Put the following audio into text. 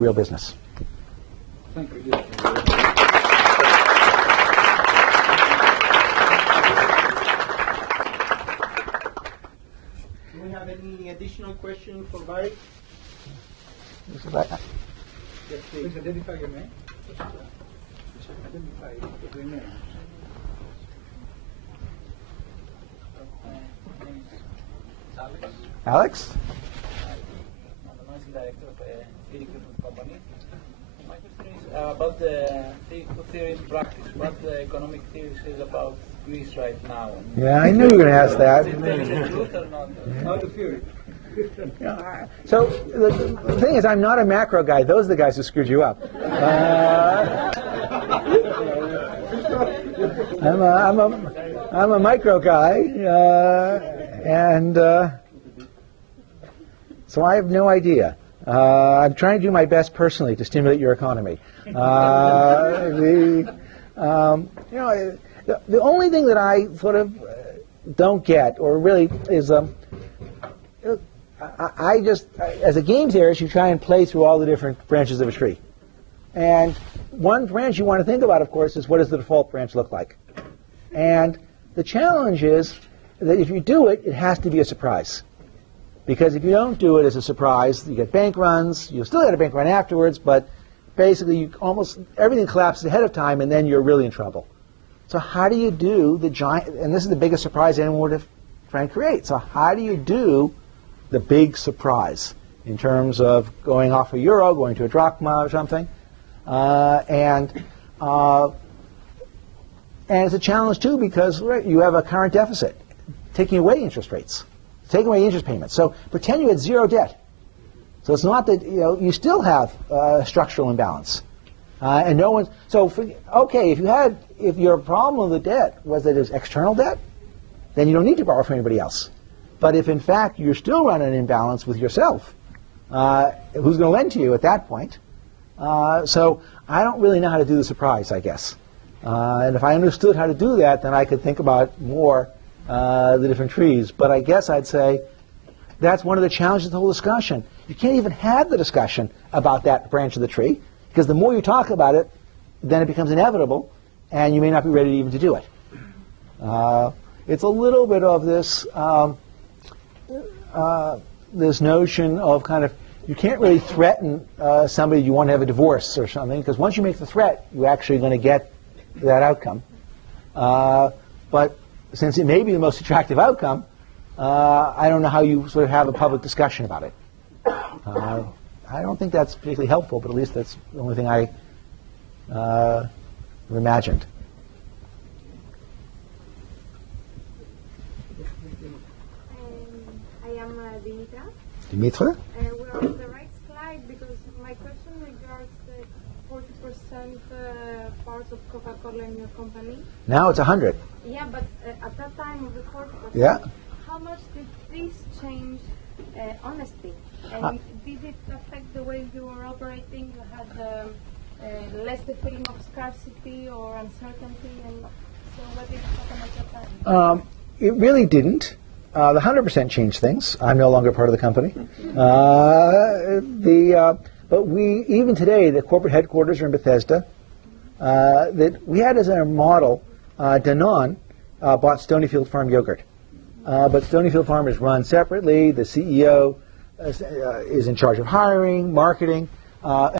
real business. Thank you. Do we have any additional questions for Barry? Yes, please. Please identify your name. Identify your name. My name is Alex? Alex. I'm the managing director of a theory equipment company. My question is about the theory in practice. What the economic theory says about Greece right now. Yeah, I knew you were going to ask that. Is it truth or not? How the theory? Yeah. So the thing is, I'm not a macro guy. Those are the guys who screwed you up. I'm a micro guy, and so I have no idea. I'm trying to do my best personally to stimulate your economy. The only thing that I sort of don't get, or really, is I just, as a game theorist, you try and play through all the different branches of a tree. And one branch you want to think about, of course, is what does the default branch look like? And the challenge is that if you do it, it has to be a surprise. Because if you don't do it as a surprise, you get bank runs. You'll still get a bank run afterwards, but basically almost everything collapses ahead of time, and then you're really in trouble. So how do you do the giant, and this is the biggest surprise anyone would have tried to create. So how do you do the big surprise in terms of going off a euro, going to a drachma or something? And it's a challenge, too, because you have a current deficit, taking away interest rates, taking away interest payments. So pretend you had zero debt. So it's not that, you still have structural imbalance. And no one's, so, okay, if your problem with the debt was that it's external debt, then you don't need to borrow from anybody else. But if, in fact, you're still running an imbalance with yourself, who's going to lend to you at that point? So I don't really know how to do the surprise, I guess. And if I understood how to do that, then I could think about more the different trees. But I guess I'd say that's one of the challenges of the whole discussion. You can't even have the discussion about that branch of the tree, because the more you talk about it, then it becomes inevitable, and you may not be ready even to do it. It's a little bit of this this notion of kind of, you can't really threaten somebody you want to have a divorce or something, because once you make the threat, you're actually going to get that outcome. But since it may be the most attractive outcome, I don't know how you sort of have a public discussion about it. I don't think that's particularly helpful, but at least that's the only thing I imagined. I am Dimitra. Dimitra? We're on the right slide because my question regards the 40% parts of Coca-Cola in your company. Now it's 100. Yeah, but at that time of the 40%, yeah. How much did this change honesty? And did it affect the way you were operating? You had less the feeling of scarcity or uncertainty, and so what did happen at that time? It really didn't. The 100% changed things. I'm no longer part of the company. But we, even today, the corporate headquarters are in Bethesda. That we had as our model, Danone bought Stonyfield Farm yogurt. But Stonyfield Farm is run separately. The CEO is in charge of hiring, marketing.